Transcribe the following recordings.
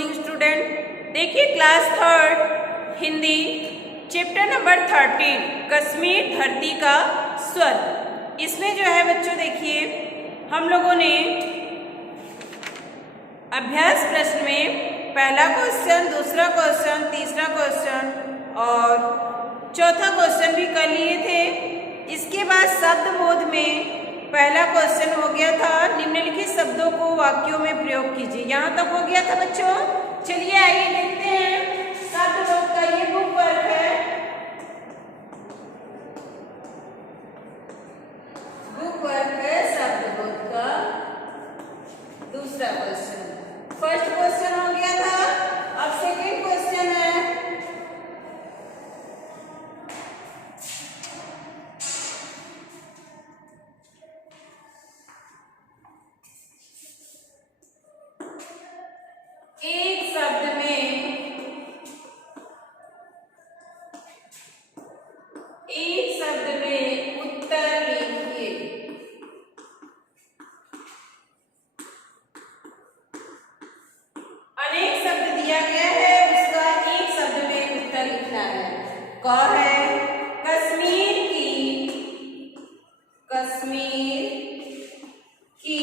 Morning student. देखिए class third Hindi chapter number 13 Kashmir धरती का स्वर। इसमें जो है बच्चों देखिए हम लोगों ने अभ्यास प्रश्न में पहला क्वेश्चन, दूसरा क्वेश्चन, तीसरा क्वेश्चन और चौथा क्वेश्चन भी कर लिए थे। इसके बाद शब्द बोध में पहला क्वेश्चन हो गया था निम्नलिखित शब्दों को वाक्यों में प्रयोग कीजिए। यहाँ तक हो गया था बच्चों। चलिए आइए देखते हैं शब्द बोध का ये बुक वर्क है। बुक वर्क है शब्द बोध का दूसरा क्वेश्चन। फर्स्ट क्वेश्चन हो गया था, अब सेकेंड क्वेश्चन है। एक शब्द में उत्तर लिखिए। अनेक शब्द दिया गया है, उसका एक शब्द में उत्तर लिखना है। क है कश्मीर की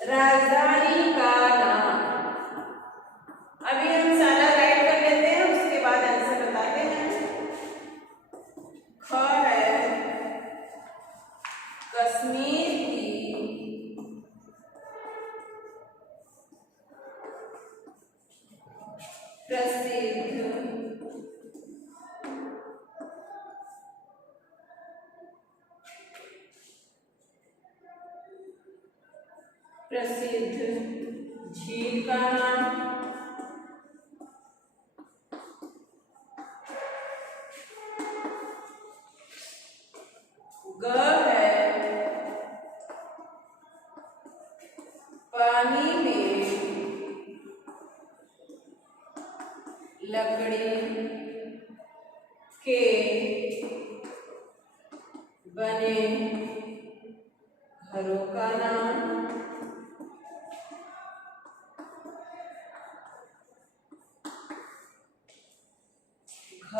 राजधानी का नाम। अभी हम सारा राइट कर लेते हैं, उसके बाद आंसर बताते हैं। ख है कश्मीर की प्रसिद्ध झील का नाम। ग है पानी में लकड़ी के बने घरों का नाम। घ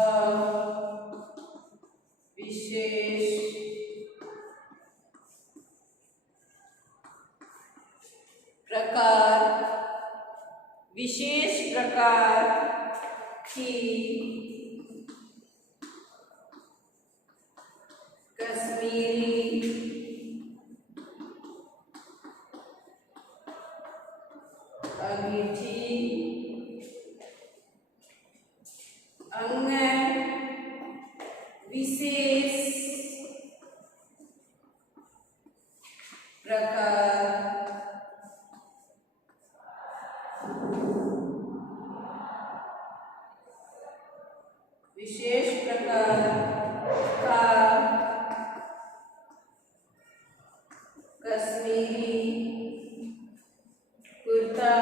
विशेष प्रकार की कश्मीरी अंगीठी। अंग विशेष प्रकार का कश्मीरी कुर्ता।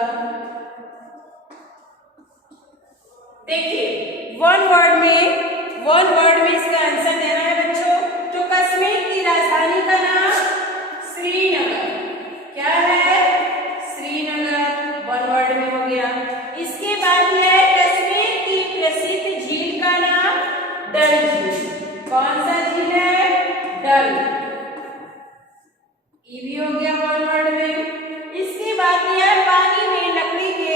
देखिए वन वर्ड में इसका आंसर देना है बच्चों। तो कश्मीर की राजधानी का नाम श्रीनगर। क्या है? श्रीनगर। वन वर्ड में हो गया। इसके बाद है कश्मीर की प्रसिद्ध झील का नाम डल झील। कौन सा झील है? डल। ये भी हो गया वन वर्ड में। इसके बाद दिया पानी में लकड़ी के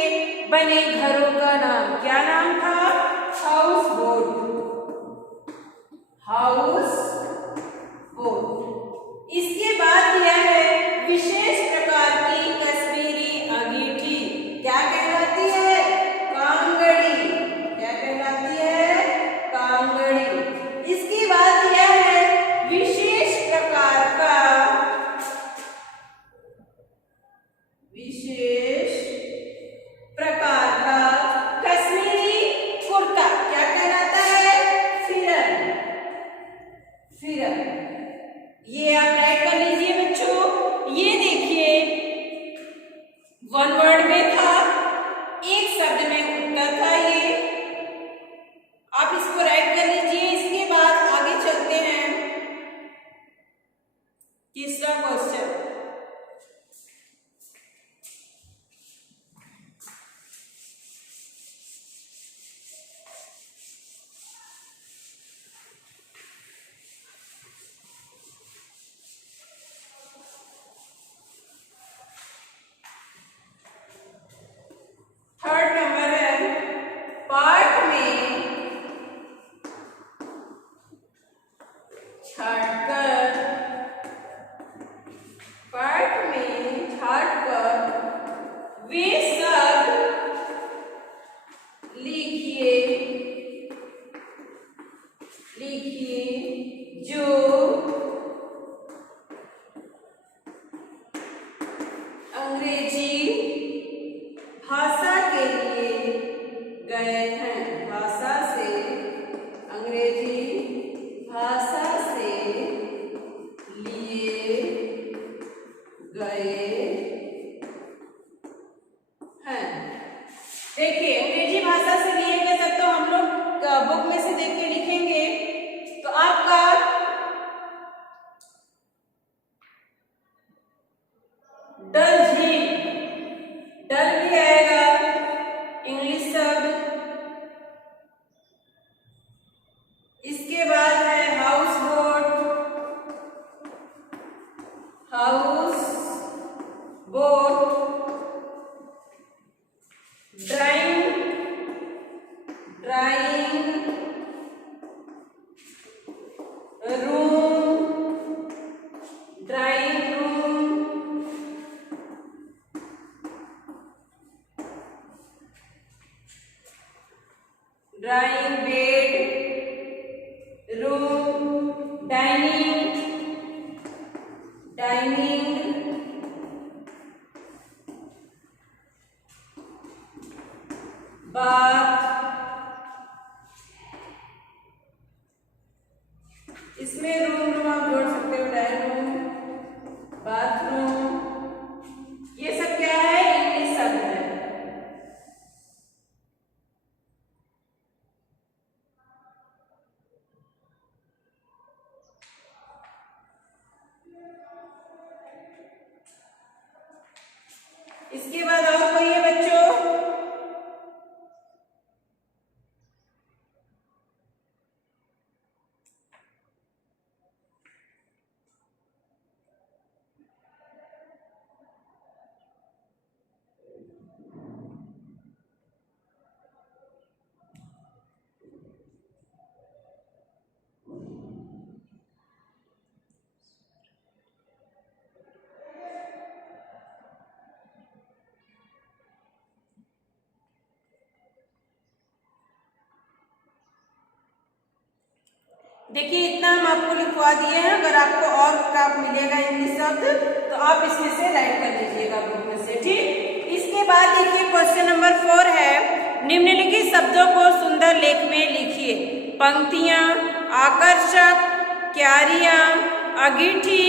बने घरों का नाम। क्या नाम था? House boat. इसके बाद दिया है विशेष प्रकार की कश्मीरी अंगीठी। क्या कहलाती है? कांगड़ी। क्या कहलाती है? कांगड़ी। इसके बाद दिया है विशेष प्रकार का थर्ड नंबर है पाठ में छाटकर, पाठ में छाटकर वे शब्द लिखिए, लिखिए जो अंग्रेजी भाषा के लिए गए हैं, भाषा से, अंग्रेजी भाषा से लिए गए हैं। देखिए अंग्रेजी भाषा से लिए गए सब तो हम लोग बुक में से देख के लिखेंगे, तो आपका डल झील, डल भी आएगा इंग्लिश शब्द। इसके बाद है house boat, house boat, drawing, drawing room, drawing room, drawing bed room, dining, dining bath, इसमें रूम आप जोड़ सकते हो, डाइनिंग रूम, बाथरूम, ये सब क्या है इंग्लिश शब्द है। इसके बाद और कोई है बच्चों? देखिए इतना हम आपको लिखवा दिए हैं, अगर आपको और काप मिलेगा इंग्लिश शब्द तो आप इसमें से राइट कर लीजिएगा बुक में से, ठीक। इसके बाद देखिए क्वेश्चन नंबर 4 है, निम्नलिखित शब्दों को सुंदर लेख में लिखिए। पंक्तियां, आकर्षक, क्यारियां, अंगीठी,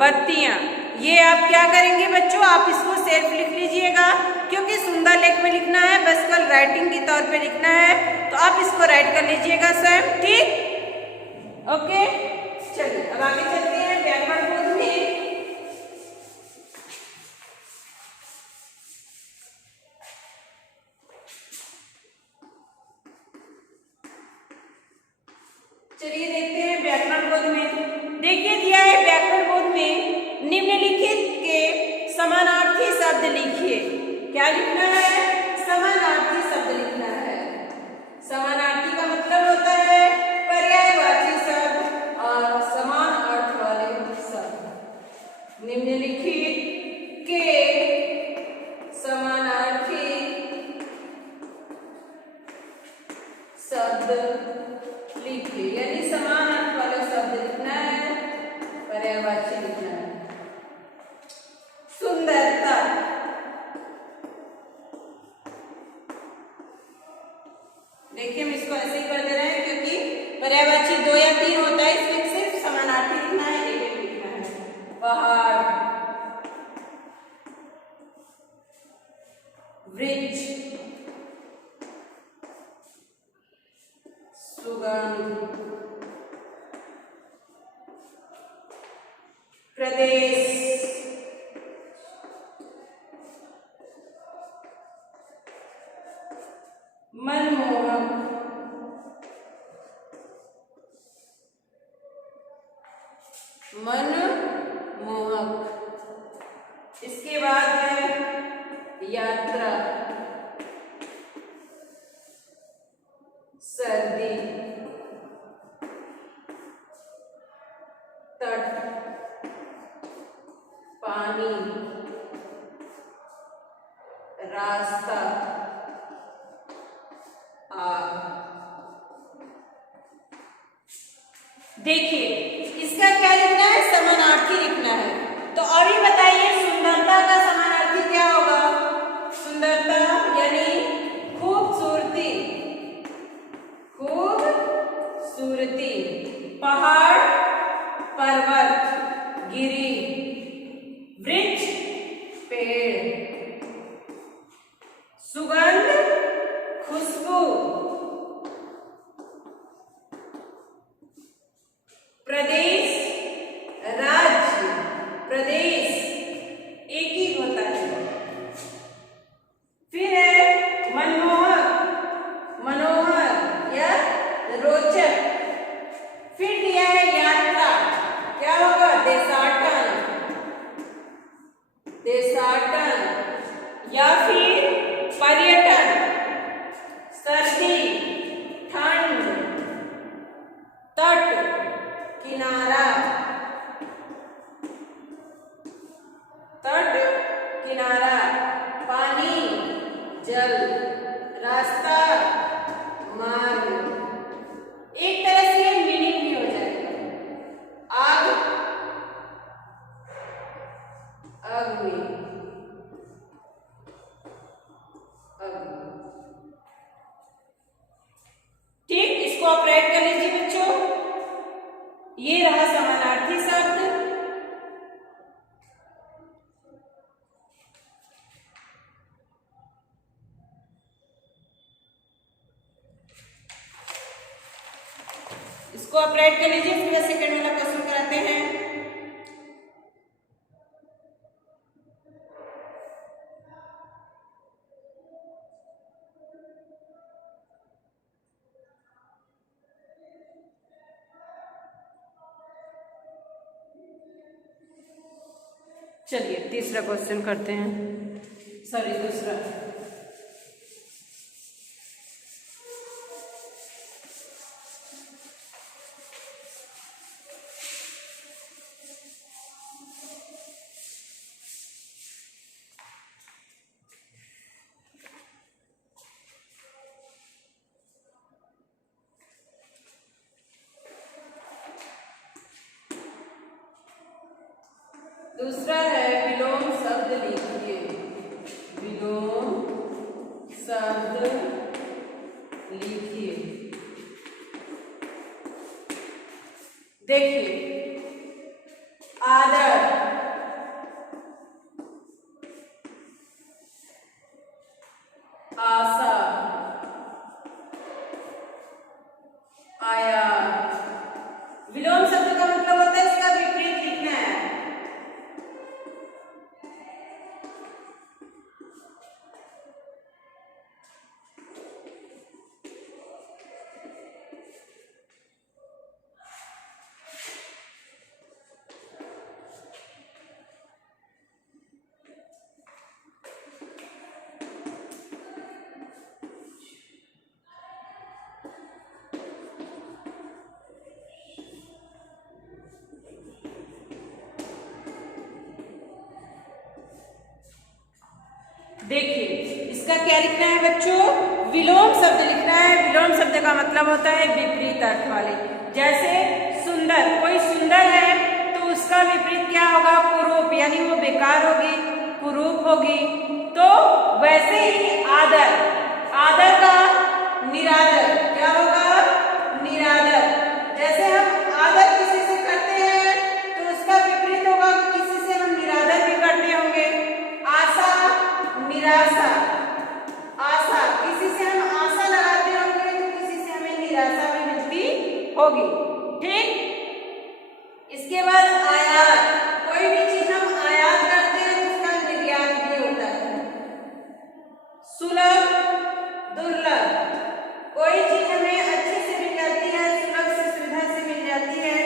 बत्तियां। ये आप क्या करेंगे बच्चों, आप इसको सेल्फ लिख लीजिएगा, क्योंकि सुंदर लेख में लिखना है, बस कल राइटिंग के तौर पे लिखना है, तो आप इसको राइट कर लीजिएगा स्वयं, ठीक। ओके चलिए अब आगे चलते हैं व्याकरण बोध में। चलिए देखते हैं व्याकरण बोध में। देखिए दिया है व्याकरण बोध में निम्नलिखित के समानार्थी शब्द लिखिए। क्या लिखना है? समानार्थी शब्द लिखना है। समानार्थी का मतलब होता है पर्यायवाची शब्द और समान अर्थ वाले शब्द। निम्नलिखित के समानार्थी शब्द लिखिए, यानी समान अर्थ वाले शब्द लिखना है, पर्यायवाची लिखना है। सुंदरता, देखिए हम इसको ऐसे ही कर दे रहे हैं क्योंकि पर्यायवाची 2 या 3 होता है, इसमें सिर्फ समानार्थी लिखना है, एक लिखना है। पहाड़, वृक्ष, सुगंध, प्रदेश, पानी, रास्ता, आग। देखिए इसका क्या लिखना है, समानार्थी लिखना है। तो अभी बताइए सुंदरता का समानार्थी क्या होगा? सुंदरता यानी खूबसूरती, खूबसूरती। पहाड़, पर्वत, गिरी, वृक्ष, पेड़। सुगंध, खुशबू, प्रदेश, राज्य। प्रदेश एक ही होता है। फिर है मनमोहक, मनोहर या रोचक। फिर दिया है यात्रा, क्या होगा? देशाटन, देशाटन। या फिर पर्यटन, सर्दी, ठंड, तट, किनारा, तट, किनारा। पानी, जल, रास्ता, मार्ग। एक तरह से ये मीनिंग भी हो जाएगा। आग, अग्नि, अग्नि। ठीक, इसको आप राइट कर लीजिए बच्चों। ये रहा समानार्थी शब्द। इसको आप राइट कर लीजिए, फिर सेकंड वाला क्वेश्चन कराते हैं। चलिए तीसरा क्वेश्चन करते हैं, सॉरी दूसरा। दूसरा है विलोम शब्द लिखिए। विलोम शब्द लिखिए। देखिए आदर, आशा, आया। विलोम शब्द का मतलब होता है इसका विपरीत लिखना है। देखिए इसका क्या लिखना है बच्चों, विलोम शब्द लिखना है। विलोम शब्द का मतलब होता है विपरीत अर्थ वाले। जैसे सुंदर, कोई सुंदर है तो उसका विपरीत क्या होगा? कुरूप, यानी वो बेकार होगी, कुरूप होगी। तो वैसे ही आदर, आदर का निरादर क्या होगा? निरादर। जैसे हम आदर किसी से करते हैं तो उसका विपरीत होगा, किसी से हम निरादर भी करते होंगे। आशा, निराशा। आशा, किसी से हम आशा लगाते होंगे तो किसी से हमें निराशा भी मिलती होगी। ठीक, इसके बाद आयात, कोई भी चीज हम आयात करते हैं तो उसका निर्यात भी होता है। सुलभ, दुर्लभ, कोई चीज हमें अच्छे से मिल जाती है, सुलभ से, सुविधा से मिल जाती है,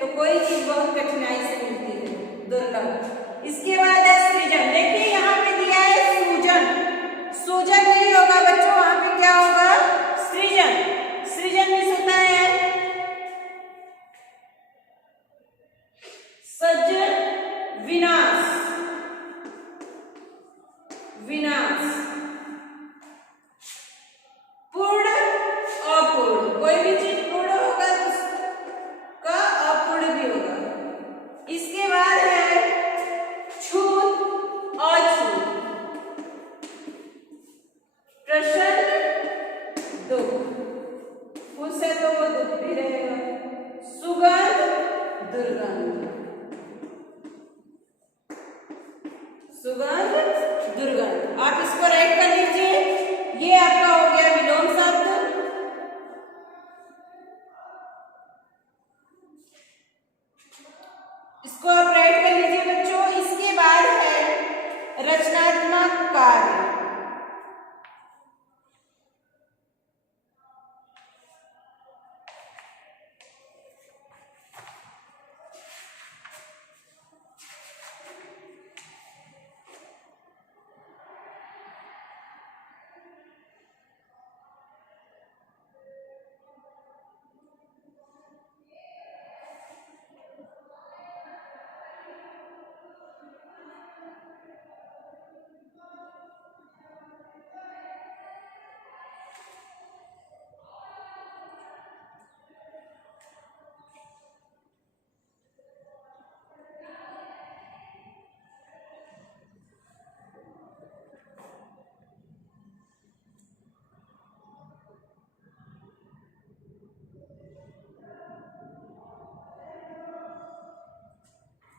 तो कोई चीज बहुत कठिनाई से मिलती है, दुर्लभ। इसके बाद है सृजन। देखिए यहाँ पे दिया है सूजन, सूजन नहीं होगा बच्चों, वहां पे क्या होगा? सृजन। सृजन में होता है सृजन, विनाश, सुगंध दुर्गंध। आप इसको राइट कर लीजिए। ये आपका हो गया विलोम शब्द। इसको आप राइट कर लीजिए बच्चों। इसके बाद है रचनात्मक कार्य।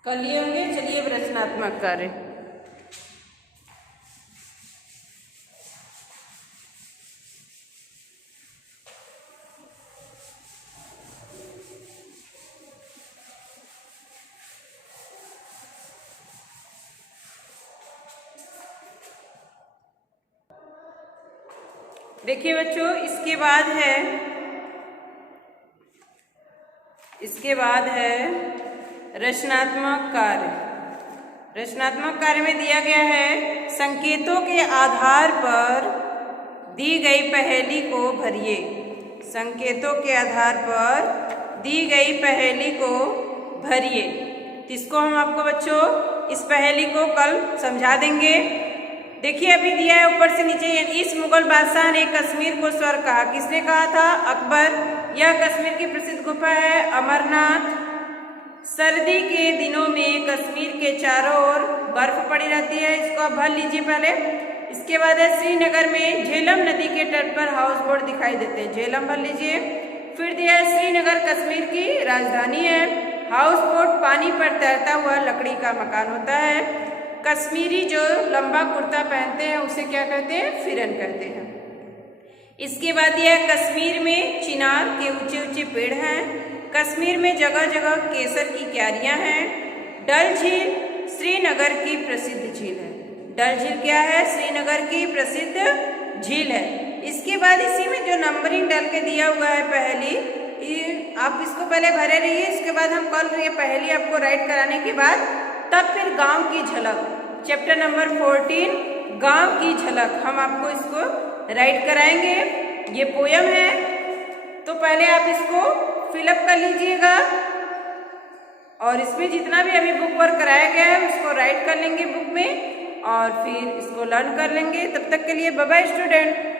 कर लिए होंगे। चलिए अब रचनात्मक कार्य। देखिए बच्चों, इसके बाद है रचनात्मक कार्य। रचनात्मक कार्य में दिया गया है संकेतों के आधार पर दी गई पहेली को भरिए। संकेतों के आधार पर दी गई पहेली को भरिए। इसको हम आपको बच्चों इस पहेली को कल समझा देंगे। देखिए अभी दिया है ऊपर से नीचे। इस मुगल बादशाह ने कश्मीर को स्वर्ग कहा। किसने कहा था? अकबर। यह कश्मीर की प्रसिद्ध गुफा है अमरनाथ। सर्दी के दिनों में कश्मीर के चारों ओर बर्फ पड़ी रहती है। इसको आप भर लीजिए पहले। इसके बाद है श्रीनगर में झेलम नदी के तट पर हाउस बोट दिखाई देते हैं। झेलम भर लीजिए। फिर दिया है श्रीनगर कश्मीर की राजधानी है। हाउस बोट पानी पर तैरता हुआ लकड़ी का मकान होता है। कश्मीरी जो लंबा कुर्ता पहनते हैं उसे क्या कहते हैं? फिरन कहते हैं। इसके बाद दिया है कश्मीर में चिनार के ऊंचे ऊंचे पेड़ हैं। कश्मीर में जगह जगह केसर की क्यारियां हैं। डल झील श्रीनगर की प्रसिद्ध झील है। डल झील क्या है? श्रीनगर की प्रसिद्ध झील है। इसके बाद इसी में जो नंबरिंग डाल के दिया हुआ है पहेली, आप इसको पहले भरे रहिए। इसके बाद हम कल ये पहेली आपको राइट कराने के बाद तब फिर गांव की झलक, चैप्टर नंबर 14 गांव की झलक, हम आपको इसको राइट कराएंगे। ये पोयम है तो पहले आप इसको फिलअप कर लीजिएगा और इसमें जितना भी अभी बुक वर्क कराया गया है उसको राइट कर लेंगे बुक में और फिर इसको लर्न कर लेंगे। तब तक के लिए बाय बाय स्टूडेंट।